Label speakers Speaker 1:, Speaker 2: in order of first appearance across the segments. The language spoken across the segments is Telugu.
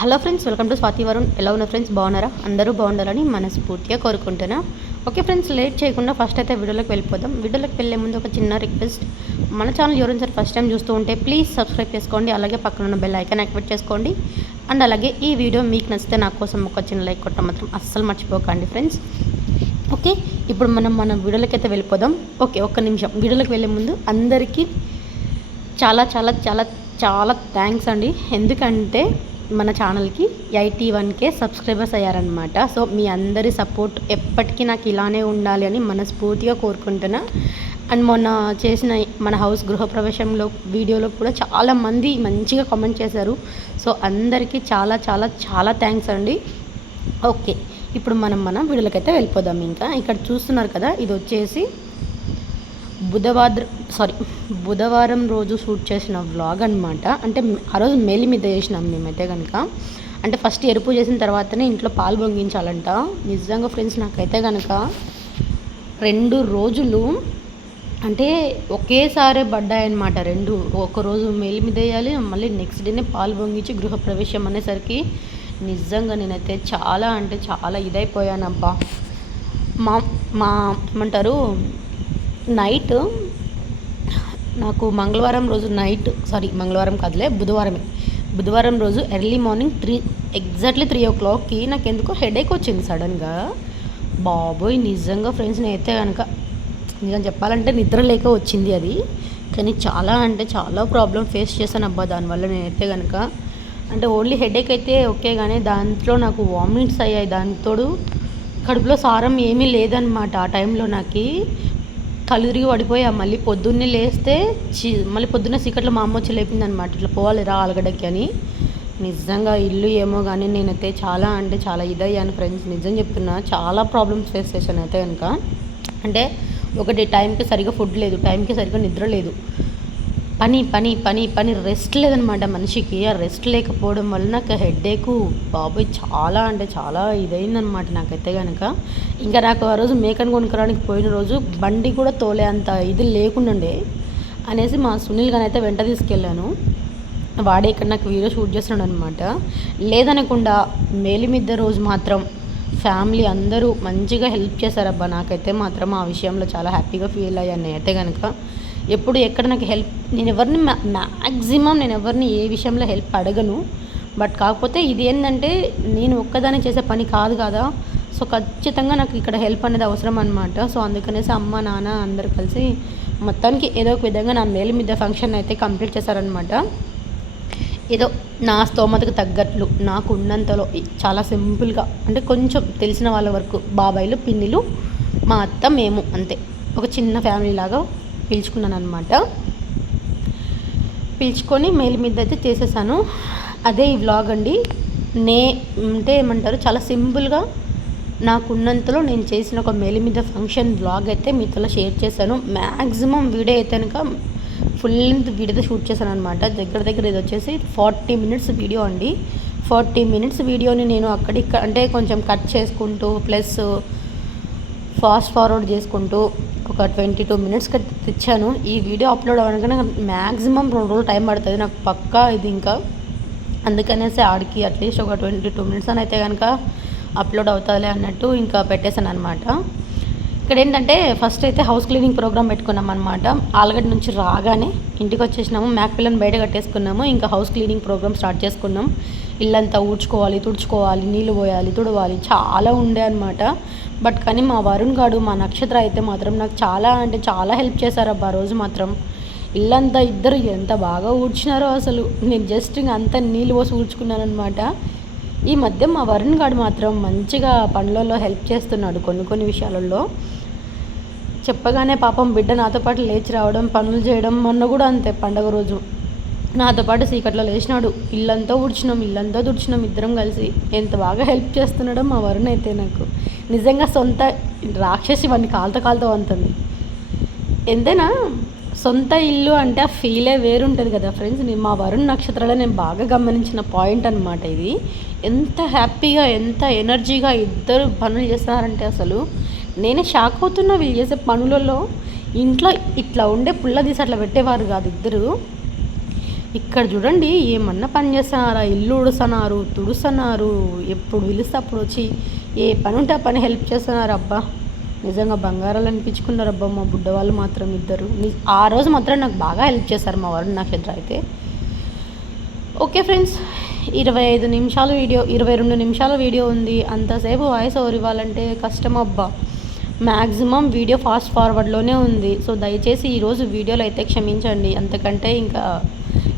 Speaker 1: Hello friends welcome to Swathi Varun. ఎలా ఉన్న ఫ్రెండ్స్? బాగున్నారా? అందరూ బాగుండాలని మనస్ఫూర్తిగా కోరుకుంటున్నా. ఓకే ఫ్రెండ్స్ లేట్ చేయకుండా ఫస్ట్ అయితే వీడియోలోకి వెళ్ళిపోదాం. వీడియోలోకి వెళ్ళే ముందు ఒక చిన్న రిక్వెస్ట్. మన ఛానల్ ఎవరైనా సరే ఫస్ట్ టైం చూస్తూ ఉంటే ప్లీజ్ సబ్స్క్రైబ్ చేసుకోండి అలాగే పక్కన ఉన్న బెల్ ఐకాన్ యాక్టివేట్ చేసుకోండి. అండ్ అలాగే ఈ వీడియో మీకు నచ్చితే నా కోసం ఒక చిన్న లైక్ కొట్టడం మాత్రం అస్సలు మర్చిపోకండి ఫ్రెండ్స్. ఓకే ఇప్పుడు మనం మన వీడియోలోకి అయితే వెళ్ళిపోదాం. ఓకే ఒక్క నిమిషం. వీడియోలోకి వెళ్ళే ముందు అందరికీ చాలా చాలా చాలా చాలా థ్యాంక్స్ అండి. ఎందుకంటే మన ఛానల్కి ఎయిటీ వన్ కే సబ్స్క్రైబర్స్ అయ్యారనమాట సో మీ అందరి సపోర్ట్ ఎప్పటికీ నాకు ఇలానే ఉండాలి అని మనస్ఫూర్తిగా కోరుకుంటున్నా. అండ్ మొన్న చేసిన మన హౌస్ గృహప్రవేశంలో వీడియోలో కూడా చాలా మంది మంచిగా కామెంట్ చేశారు. సో అందరికీ చాలా చాలా చాలా థ్యాంక్స్ అండి. ఓకే ఇప్పుడు మనం మన వీడియోలకైతే వెళ్ళిపోదాం ఇంకా. ఇక్కడ చూస్తున్నారు కదా ఇది వచ్చేసి బుధవారం సారీ బుధవారం రోజు షూట్ చేసిన వ్లాగ్ అనమాట అంటే ఆ రోజు మేలి మీద చేసినాం మేమైతే కనుక అంటే ఫస్ట్ ఎరుపు చేసిన తర్వాతనే ఇంట్లో పాలు పొంగించాలంట. నిజంగా ఫ్రెండ్స్ నాకైతే కనుక రెండు రోజులు అంటే ఒకేసారి పడ్డాయన్నమాట రెండు. ఒక రోజు మేలి మీద వేయాలి మళ్ళీ నెక్స్ట్ డేనే పాలు పొంగించి గృహప్రవేశం అనేసరికి నిజంగా నేనైతే చాలా అంటే చాలా ఇదైపోయానబ్బా. మా మా ఏమంటారు నైట్ నాకు మంగళవారం రోజు నైట్ సారీ మంగళవారం కాదులే బుధవారమే. బుధవారం రోజు early morning three exactly three ఓ క్లాక్కి నాకు ఎందుకో హెడేక్ వచ్చింది సడన్గా. బాబోయ్ నిజంగా ఫ్రెండ్స్ నేనైతే కనుక నిజం చెప్పాలంటే నిద్ర లేక వచ్చింది అది. కానీ చాలా అంటే చాలా ప్రాబ్లం ఫేస్ చేశాను అబ్బా దానివల్ల నేనైతే కనుక అంటే ఓన్లీ హెడేక్ అయితే ఓకే కానీ దాంట్లో నాకు వామిట్స్ అయ్యాయి దానితోడు కడుపులో సారం ఏమీ లేదనమాట ఆ టైంలో నాకు. కలురిగి తిరిగి పడిపోయా. మళ్ళీ పొద్దున్నే లేస్తే చి మళ్ళీ పొద్దున్న చీకట్లో మా అమ్మ వచ్చి లేపిందనమాట ఇట్లా పోవాలి రా ఆలగడ్డకి అని. నిజంగా ఇల్లు ఏమో కానీ నేనైతే చాలా అంటే చాలా ఇదయ్యాను ఫ్రెండ్స్. నిజం చెప్తున్నా చాలా ప్రాబ్లమ్స్ ఫేస్ చేశాను అయితే కనుక అంటే ఒకటి టైంకి సరిగా ఫుడ్ లేదు టైంకి సరిగా నిద్ర లేదు. పని పని పని పని రెస్ట్ లేదనమాట మనిషికి. ఆ రెస్ట్ లేకపోవడం వల్ల నాకు హెడ్ఏక్ బాబోయ్ చాలా అంటే చాలా ఇదైందనమాట నాకైతే కనుక ఇంకా నాకు ఆ రోజు మేకను కొనుక్కరానికి పోయిన రోజు బండి కూడా తోలే అంత ఇది లేకుండే అనేసి మా సునీల్ గాని అయితే వెంట తీసుకెళ్ళాను. వాడే ఇక్కడ నాకు వీడియో షూట్ చేస్తున్నాడు అనమాట లేదనకుండా మేలిమిద్ద రోజు మాత్రం ఫ్యామిలీ అందరూ మంచిగా హెల్ప్ చేశారబ్బా. నాకైతే మాత్రం ఆ విషయంలో చాలా హ్యాపీగా ఫీల్ అయ్యాను అయితే కనుక ఎప్పుడు ఎక్కడ నాకు హెల్ప్ నేను ఎవరిని మ్యాక్సిమం నేను ఎవరిని ఏ విషయంలో హెల్ప్ అడగను. బట్ కాకపోతే ఇది ఏంటంటే నేను ఒక్కదాన్ని చేసే పని కాదు కదా. సో ఖచ్చితంగా నాకు ఇక్కడ హెల్ప్ అనేది అవసరం అనమాట సో అందుకనేసి అమ్మ నాన్న అందరు కలిసి మొత్తానికి ఏదో ఒక విధంగా నా మేలు మీద ఫంక్షన్ అయితే కంప్లీట్ చేశారనమాట ఏదో నా స్తోమతకు తగ్గట్లు నాకు ఉన్నంతలో చాలా సింపుల్గా అంటే కొంచెం తెలిసిన వాళ్ళ వరకు బాబాయిలు పిన్నిలు మా అత్త మేము అంతే. ఒక చిన్న ఫ్యామిలీ లాగా పిలుచుకున్నాను అనమాట పిలుచుకొని మెయిల్ మీద అయితే చేసేసాను. అదే ఈ వ్లాగ్ అండి. నే అంటే ఏమంటారు చాలా సింపుల్గా నాకున్నంతలో నేను చేసిన ఒక మెయిల్ మీద ఫంక్షన్ వ్లాగ్ అయితే మీతో షేర్ చేశాను. మ్యాక్సిమం వీడియో అయితే కనుక ఫుల్ లెంత్ వీడియో షూట్ చేశాను అనమాట దగ్గర దగ్గర ఇది వచ్చేసి ఫార్టీ మినిట్స్ వీడియో అండి. ఫార్టీ మినిట్స్ వీడియోని నేను అక్కడిక్క అంటే కొంచెం కట్ చేసుకుంటూ ప్లస్ ఫాస్ట్ ఫార్వర్డ్ చేసుకుంటూ ఒక ట్వంటీ టూ మినిట్స్కి తెచ్చాను. ఈ వీడియో అప్లోడ్ అవ్వడానికి మ్యాక్సిమం రెండు రోజులు టైం పడుతుంది. నాకు పక్కా ఇది ఇంకా అందుకనేసి ఆడికి అట్లీస్ట్ ఒక ట్వంటీ టూ మినిట్స్ అని అయితే కనుక అప్లోడ్ అవుతుంది అన్నట్టు ఇంకా పెట్టేశాను అనమాట ఇక్కడ ఏంటంటే ఫస్ట్ అయితే హౌస్ క్లీనింగ్ ప్రోగ్రామ్ పెట్టుకున్నాం అనమాట ఆలగడ్డ నుంచి రాగానే ఇంటికి వచ్చేసినాము. మ్యాక్ పిల్లని బయట కట్టేసుకున్నాము. ఇంకా హౌస్ క్లీనింగ్ ప్రోగ్రామ్ స్టార్ట్ చేసుకున్నాం. ఇల్లంతా ఊడ్చుకోవాలి తుడుచుకోవాలి నీళ్ళు పోయాలి తుడవాలి. చాలా ఉండే అనమాట బట్ కానీ మా వరుణ్ గాడు మా నక్షత్ర అయితే మాత్రం నాకు చాలా అంటే చాలా హెల్ప్ చేశారు అబ్బా రోజు మాత్రం. ఇల్లంతా ఇద్దరు ఎంత బాగా ఊడ్చినారో అసలు. నేను జస్ట్ ఇంక అంత నీళ్ళు పోసి ఊడ్చుకున్నాను అనమాట ఈ మధ్య మా వరుణ్ గాడు మాత్రం మంచిగా పనులలో హెల్ప్ చేస్తున్నాడు కొన్ని కొన్ని విషయాలలో. చెప్పగానే పాపం బిడ్డ నాతో పాటు లేచి రావడం పనులు చేయడం మొన్న కూడా అంతే పండగ రోజు. నాతో పాటు సీకట్లో లేచినాడు. ఇల్లంతా ఊడ్చినాం ఇల్లంతా తుడిచినాం ఇద్దరం కలిసి. ఎంత బాగా హెల్ప్ చేస్తున్నాడో మా వరుణ్ అయితే నాకు. నిజంగా సొంత రాక్షసి వాడిని కాలుతో కాలుతో అంతుంది ఎంతైనా సొంత ఇల్లు అంటే ఆ ఫీలే వేరుంటుంది కదా ఫ్రెండ్స్. నేను మా వరుణ్ నక్షత్రాలు నేను బాగా గమనించిన పాయింట్ అనమాట ఇది. ఎంత హ్యాపీగా ఎంత ఎనర్జీగా ఇద్దరు పనులు చేస్తున్నారంటే అసలు. నేనే షాక్ అవుతున్నా వీళ్ళు చేసే పనులలో. ఇంట్లో ఇట్లా ఉండే పుల్ల తీసి అట్లా పెట్టేవారు కాదు ఇద్దరు. ఇక్కడ చూడండి ఏమన్నా పని చేస్తున్నారా? ఇల్లు ఉడుస్తున్నారు తుడుస్తున్నారు ఎప్పుడు పిలిస్తే అప్పుడు వచ్చి ఏ పని ఉంటే ఆ పని హెల్ప్ చేస్తున్నారు అబ్బా. నిజంగా బంగారాలు అనిపించుకున్నారు అబ్బా మా బుడ్డ వాళ్ళు మాత్రం ఇద్దరు. ఆ రోజు మాత్రం నాకు బాగా హెల్ప్ చేశారు మా వారు నాకు అయితే ఓకే ఫ్రెండ్స్ ఇరవై ఐదు నిమిషాల వీడియో ఇరవై రెండు నిమిషాల వీడియో ఉంది. అంతసేపు వాయిస్ ఓవర్ ఇవ్వాలంటే కష్టం అబ్బా. మ్యాక్సిమం వీడియో ఫాస్ట్ ఫార్వర్డ్లోనే ఉంది. సో దయచేసి ఈరోజు వీడియోలో అయితే క్షమించండి. అంతకంటే ఇంకా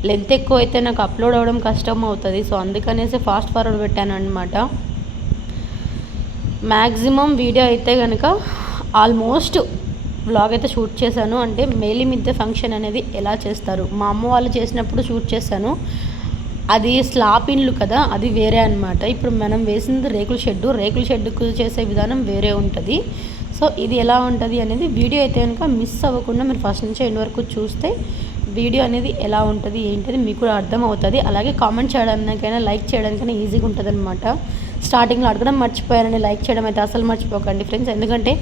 Speaker 1: లెంత్ ఎక్కువ అయితే నాకు అప్లోడ్ అవ్వడం కష్టం అవుతుంది సో అందుకనేసి ఫాస్ట్ ఫార్వర్డ్ పెట్టాను అనమాట మ్యాక్సిమం వీడియో అయితే కనుక ఆల్మోస్ట్ వ్లాగ్ అయితే షూట్ చేశాను. అంటే మేలి మిద్దె ఫంక్షన్ అనేది ఎలా చేస్తారు? మా అమ్మ వాళ్ళు చేసినప్పుడు షూట్ చేశాను. అది స్లాప్ ఇండ్లు కదా అది వేరే అన్నమాట. ఇప్పుడు మనం వేసింది రేకుల షెడ్డు. రేకుల షెడ్డుకు చేసే విధానం వేరే ఉంటుంది. సో ఇది ఎలా ఉంటుంది అనేది వీడియో అయితే కనుక మిస్ అవ్వకుండా మీరు ఫస్ట్ నుంచి ఎండ్ వరకు చూస్తే వీడియో అనేది ఎలా ఉంటుంది ఏంటిది మీకు కూడా అర్థం అవుతుంది అలాగే కామెంట్ చేయడానికైనా లైక్ చేయడానికైనా ఈజీగా ఉంటుంది అనమాట స్టార్టింగ్లో అడగడం మర్చిపోయారని లైక్ చేయడం అయితే అసలు మర్చిపోకండి ఫ్రెండ్స్. ఎందుకంటే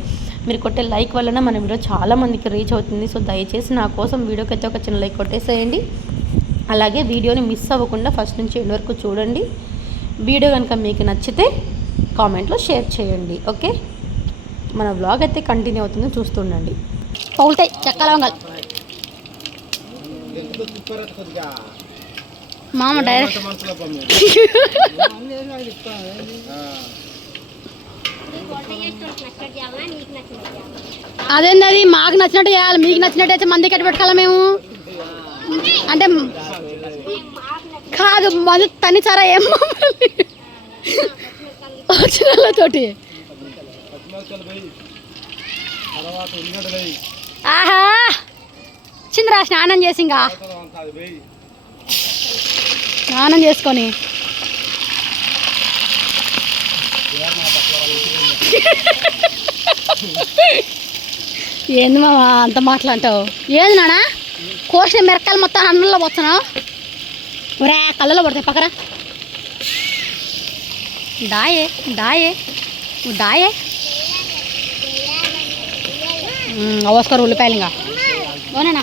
Speaker 1: మీరు కొట్టే లైక్ వలన మన వీడియో చాలా మందికి రీచ్ అవుతుంది. సో దయచేసి నా కోసం వీడియోకి అయితే ఒక చిన్న లైక్ కొట్టేసేయండి. అలాగే వీడియోని మిస్ అవ్వకుండా ఫస్ట్ నుంచి ఎండ్ వరకు చూడండి. వీడియో కనుక మీకు నచ్చితే కామెంట్లో షేర్ చేయండి ఓకే? మన వ్లాగ్ అయితే కంటిన్యూ అవుతుంది చూస్తుండండి. పౌల్తాయి చెక్క లవంగాలు మామ డైరెక్ట్ అదేంది మాకు నచ్చినట్టు చేయాలి. మీకు నచ్చినట్టు అయితే మంది కట్టి పెట్టుకోవాలి మేము? అంటే కాదు మందు తనిచారా ఏం వచ్చిన వాళ్ళతోటి.
Speaker 2: తర్వాత ఉల్లిగడ్డ వేయి
Speaker 1: ఆహా! చింద్రా స్నానం చేసి ఇంకా. స్నానం చేసుకొని. ఏంది మామ అంత మాట్లాంటావు ఏది నానా? కోసిన మిరకాయలు మొత్తం అన్నంలో పోతున్నావు ఒరే కళ్ళలో పడతాయి పక్కరా. దాయే దాయే దాయే. అవస్కర్ ఉల్లిపాయలు ఇంకా. ఓనేనా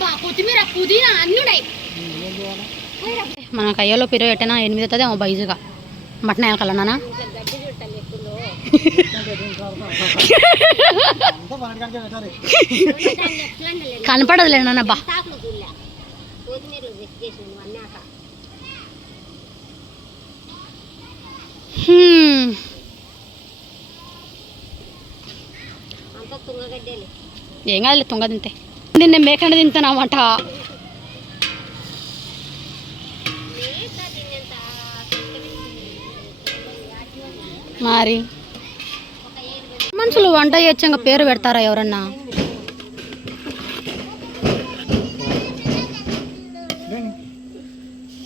Speaker 2: బా
Speaker 1: కొత్తిమీర పుదీనా అన్ని మన కయ్యలో పిరో పెట్టినా ఎనిమిది అవుతుంది ఏమో బైజుగా. మటన్ వేయాలి నాన్న
Speaker 2: అంతా మనకి పెట్టాలి
Speaker 1: కనపడదులే నాన్న బా. హ్మ్. ఏం కాదులే తుంగ తింటే. నిన్న మేకండ తింటానమాట మరి? మనుషులు వంట చేయొచ్చాక పేరు పెడతారా ఎవరన్నా?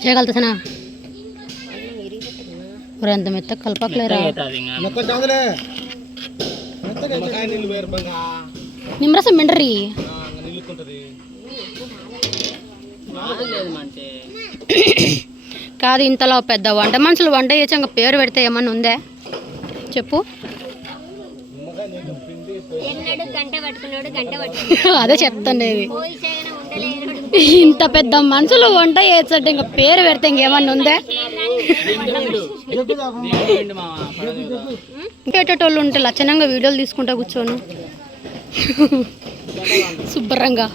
Speaker 1: చేయగలుగుతానా? అంత మెత్త కలపకలేరా
Speaker 2: మెత్త కాదులే మెత్త నిమ్మకాయ నీళ్ళు వేరు బంగా
Speaker 1: నిమ్మరసం మిండరి. కాదు ఇంతలో పెద్ద వంట. మనుషులు వంట చేసాక పేరు పెడితే ఏమన్నా ఉందే? చెప్పు.
Speaker 3: ఎన్నడు గంట పట్టుకున్నాడు గంట పట్టుకున్నాడు.
Speaker 1: అదే చెప్తాండేది. ఇంత పెద్ద మనుషులు వంట చేస్తుంటే ఇంకా పేరు పెడితే ఇంకేమన్నా ఉందే? పెట్టేటోళ్ళు ఉంటే లక్షణంగా వీడియోలు తీసుకుంటా కూర్చోను. శుభ్రంగా.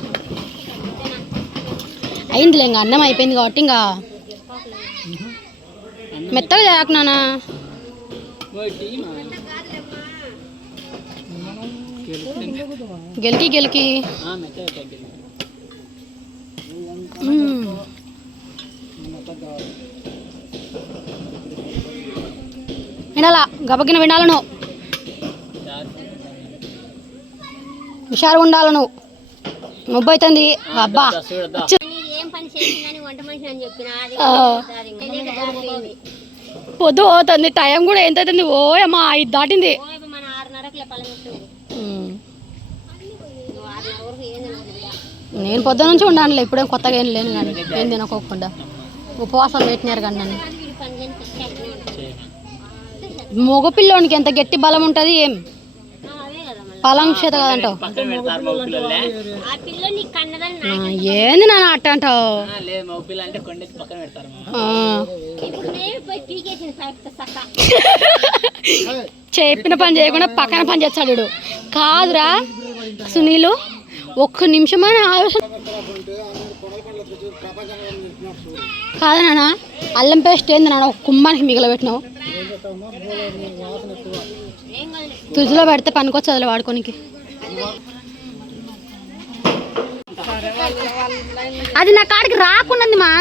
Speaker 1: అయిందిలే ఇంకా అన్నం అయిపోయింది కాబట్టి ఇంకా మెత్తగా చేయకున్నానా గెలికి గెలికి. వినాలా గబగిన వినాలను.
Speaker 4: హుషారుగా ఉండాలి నువ్వు నొప్పి అవుతుంది అబ్బా. పొద్దు పోతుంది టైం కూడా ఎంత అవుతుంది? ఓ అమ్మా ఐదు దాటింది
Speaker 3: ఓ ఇప్పుడు మన ఆరున్నరకులే పలమిస్తుంది
Speaker 4: ఉమ్.
Speaker 3: నువ్వు ఆరున్నర వరకు ఏం తినదు ఇక.
Speaker 4: నేను పొద్దు నుంచి ఉండానులే ఇప్పుడేం కొత్తగా ఏం లేను కానీ ఏం తినకోకుండా. ఉపవాసాలు పెట్టినారు కానీ నన్ను. మగపిల్లోనికి ఎంత గట్టి బలం ఉంటుంది ఏం? పలం చేత కదంటావు. ఏంది నాన్న అట్ట అంటావు? చెప్పిన పని చేయకుండా పక్కన పని చేస్తాడు. కాదురా సునీలు ఒక్క నిమిషమైన ఆలోచన కాదు నాన్న అల్లం పేస్ట్ ఏంది నాన్న? ఒక కుమ్మానికి మిగిలిపెట్టినావు ఫ్రిడ్జ్లో పెడితే పనికొచ్చు అదిలే వాడుకోనికి. అది నా కాడికి రాకున్నది మా.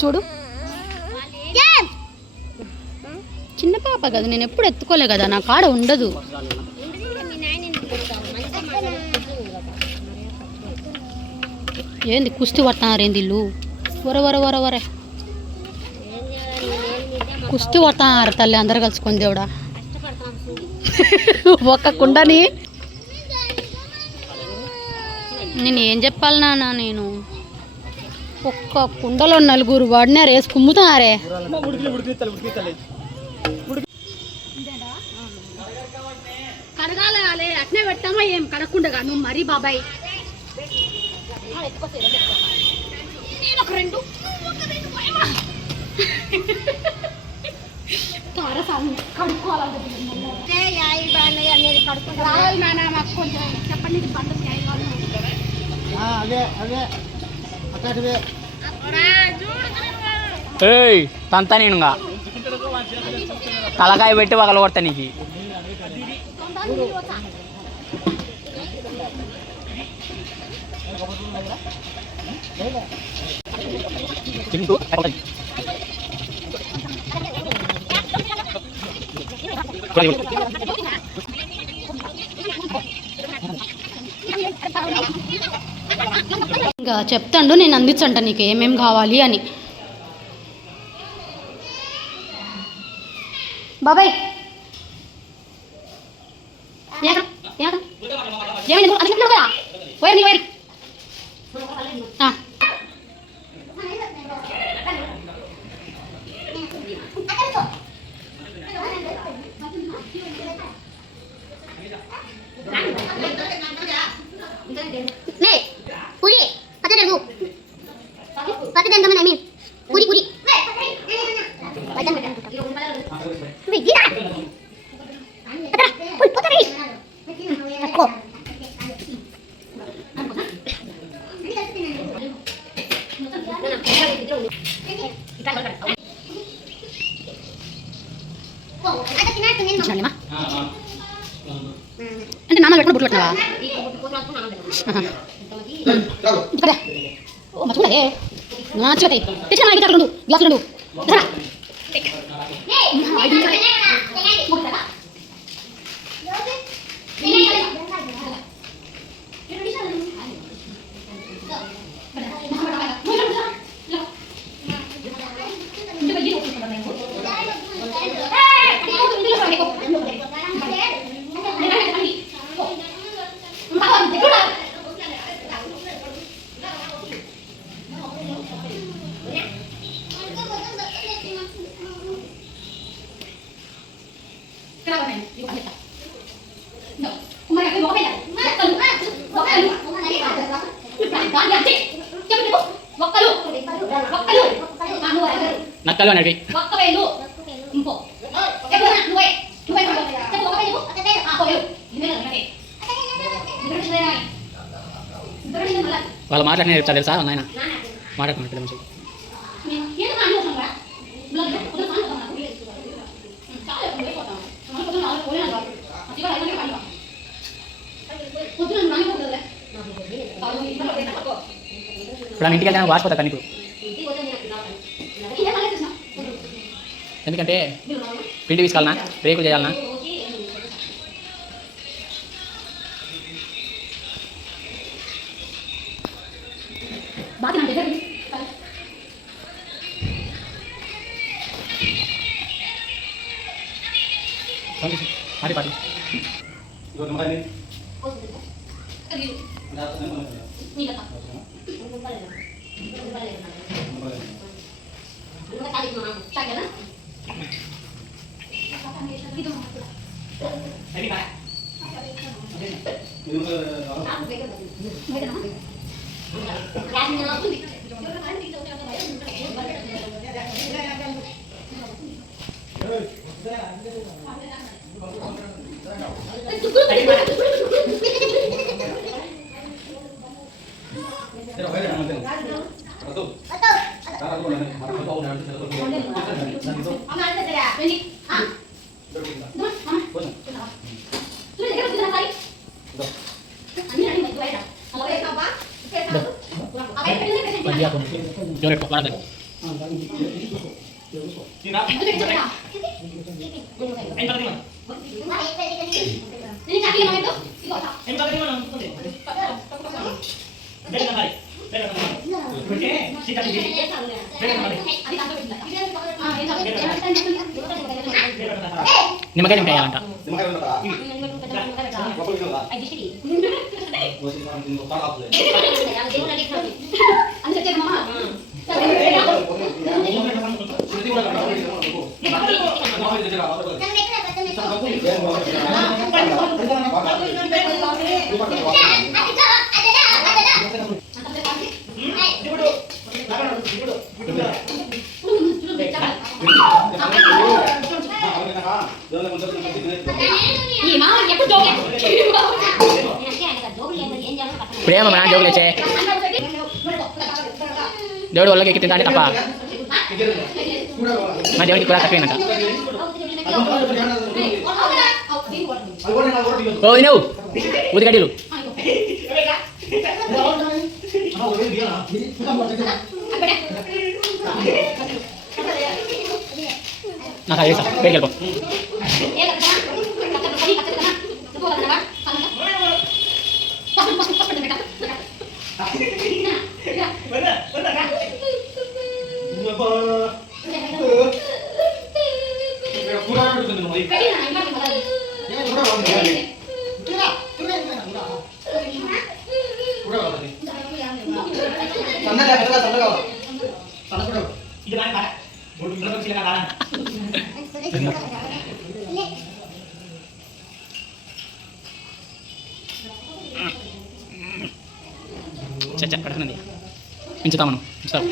Speaker 4: చూడు. చిన్న పాప కదా నేను ఎప్పుడు ఎత్తుకోలే కదా నా కాడ ఉండదు. ఏంది కుస్తీ పడుతున్నారు ఏంది ఇల్లు? వర వర వర వరే. కుస్తీ పడుతున్నారు తల్లి అందరు కలుసుకొని దేవుడా. ఒక్క కుండని. నేను ఏం చెప్పాలి నాన్న నేను? ఒక్క కుండలో నలుగురు వాడినారు వేసి కుమ్ముతున్నారే కడగాలి అట్నే పెట్టామా ఏం కడగకుండా నువ్వు మరీ బాబాయ్. నేను ఒక రెండు తారసాన్ని కడుక్కోవాలంటే
Speaker 3: అంటే యాయి బాగున్నాయి అనేది పడుకుంటా
Speaker 4: రావాలి నాన్న మాకు కొంచెం చెప్పండి పండుగ.
Speaker 5: అదే అదే.
Speaker 6: ఏయ్ తంతా నేనుగా. తలకాయ పెట్టి పగల కొడతా నీకు. తింటూ
Speaker 4: ఇంకా చెప్తాండు నేను అందించంట నీకు ఏమేం కావాలి అని. బాబాయ్. ఏమైంది? అది చెప్పినావు కదా? పోయి నీ పోయి. ఇక్కడ ఓ మర్చిపోయే మర్చిపోతాయి తెచ్చిన మా ఇంటి రెండు గ్లాసులు రెండు దసరా ఐదు నిమిషాలే. మూడు కదా?
Speaker 6: నక్కలు అనేవి వాళ్ళు మాట్లాడిన చెప్తారు తెలుసా నాయన మాట్లాడుకున్నాడు పెద్ద మనిషి ఇప్పుడు ఆయన ఇంటికి వెళ్తే వాసిపోతా కానీ ఇప్పుడు ఎందుకంటే పిండి తీసుకోవాలనా రేకులు చేయాలనా?
Speaker 1: బాగా Jadi aku
Speaker 6: mungkin, jangan lupa deh. నిమ్మకాయ నిమ్మకాయ వేయాలంట ఇప్పుడేమో మన జోకులు వచ్చే దేవుడు వాళ్ళకి ఎక్కి తింటానే తప్ప మా దేవుడికి కూడా తక్కువేనంట ఓ నువ్వు ఊదిగడ్డీలు నాకు అది సార్ బయటికి వెళ్ళిపో ఇది కానీ కాదా చచ్చ మనం సార్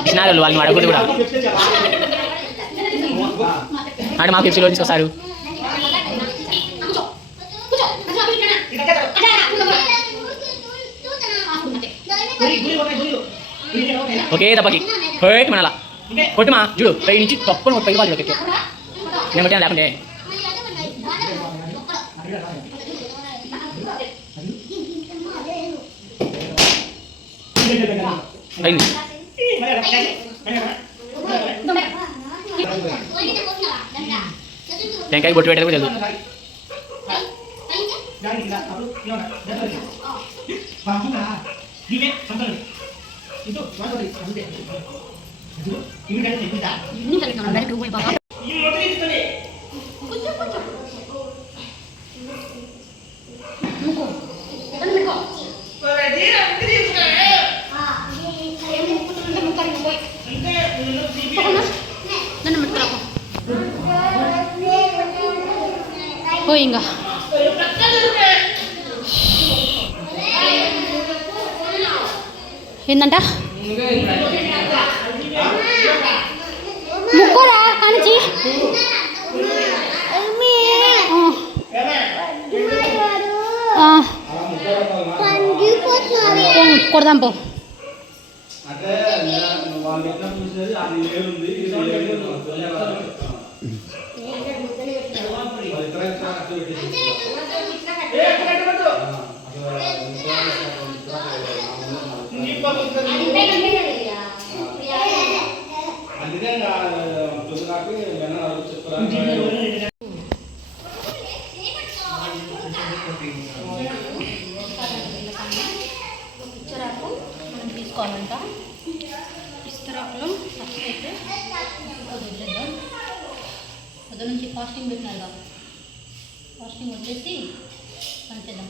Speaker 6: ఇచ్చినారు వాళ్ళని అడగకూడదు కూడా. ఆడ మాకు ఎప్సీలో తీసుకొస్తారు. ఒకే దెబ్బకి హేట్ మనలా. కొట్టుమా చూడు పై నుంచి తప్పని పై వాళ్ళు ఎక్కే. నేను కొట్టాను లేకుంటే. అయింది. టెంకాయ బొట్టు పెట్టేది కూడా తెలుసు
Speaker 1: ఓ ఇంకా ఏందంట ముక్కురా కానిచి ఆ. ఆ. పో, కొడదాం పో
Speaker 2: అంటే
Speaker 1: తీసుకోవాలంట ఇస్తరాకులో ఫస్ట్ అయితే వదిలేద్దాం పొద్దు నుంచి ఫాస్టింగ్ పెట్టినారుగా ఫాస్టింగ్ వదిలేసి పంచేద్దాం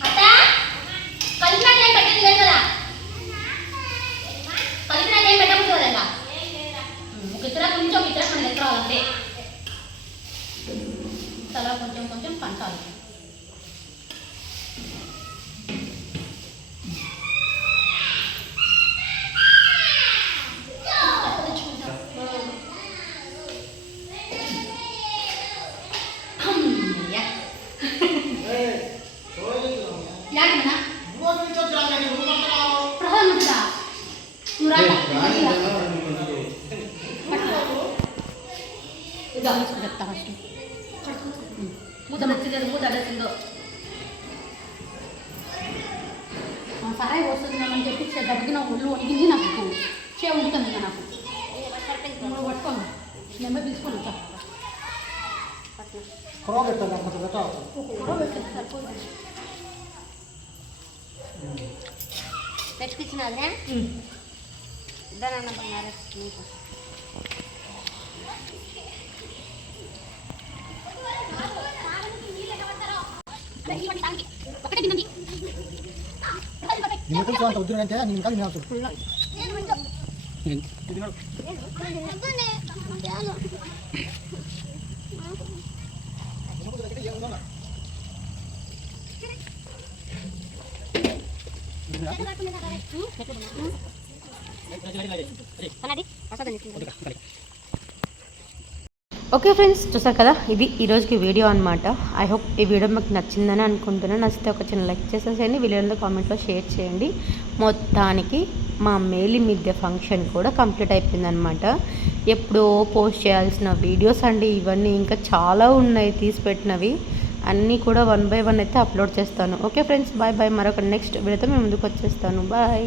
Speaker 1: అత్త కలిపినాక ఏం పెట్టదు లేదు కదా కలిపినాక ఏం పెట్టకూడదు కదా ఒక ఇతర కొంచెం ఒక ఇతర మన దగ్గర అంతే తల కొంచెం కొంచెం పంచాలి హమ్మయ్య. యాడమన్నా? ప్రధానమంత్రిగా? నువ్వు రా. ఇదో ఆలోచన చెప్తా ఫస్ట్ మూత నచ్చలేదు మూత అడసిందో సహాయం వస్తుందని చెప్పి దగ్గర ఒళ్ళు వణికింది నాకు చే ఉంటుంది నాకు పట్టుకోండి నెంబర్ తీసుకోండి వచ్చా
Speaker 2: పొరవ పెట్టాలి అక్కడ పెట్టాలి
Speaker 1: సరిపోతుంది
Speaker 3: బంగారు నీకు
Speaker 1: ఒకటే తినండి
Speaker 2: నిన్న కొంచెం అంత ఉద్యోగం అంటే నేను కాదు నేను
Speaker 1: ఓకే ఫ్రెండ్స్ చూసారు కదా? ఇది ఈరోజుకి వీడియో అనమాట ఐ హోప్ ఈ వీడియో మీకు నచ్చిందని అనుకుంటున్నాను. నచ్చితే ఒక చిన్న లైక్ చేసేసేయండి. వీలైనంత కామెంట్లో షేర్ చేయండి. మొత్తానికి మా మేలి మిద్దె ఫంక్షన్ కూడా కంప్లీట్ అయిపోయిందనమాట ఎప్పుడో పోస్ట్ చేయాల్సిన వీడియోస్ అండి ఇవన్నీ. ఇంకా చాలా ఉన్నాయి తీసి పెట్టినవి. అన్నీ కూడా వన్ బై వన్ అయితే అప్లోడ్ చేస్తాను. ఓకే ఫ్రెండ్స్ బాయ్ బాయ్ మరొక నెక్స్ట్ వీడియోతో మేము ముందుకు వచ్చేస్తాను. బాయ్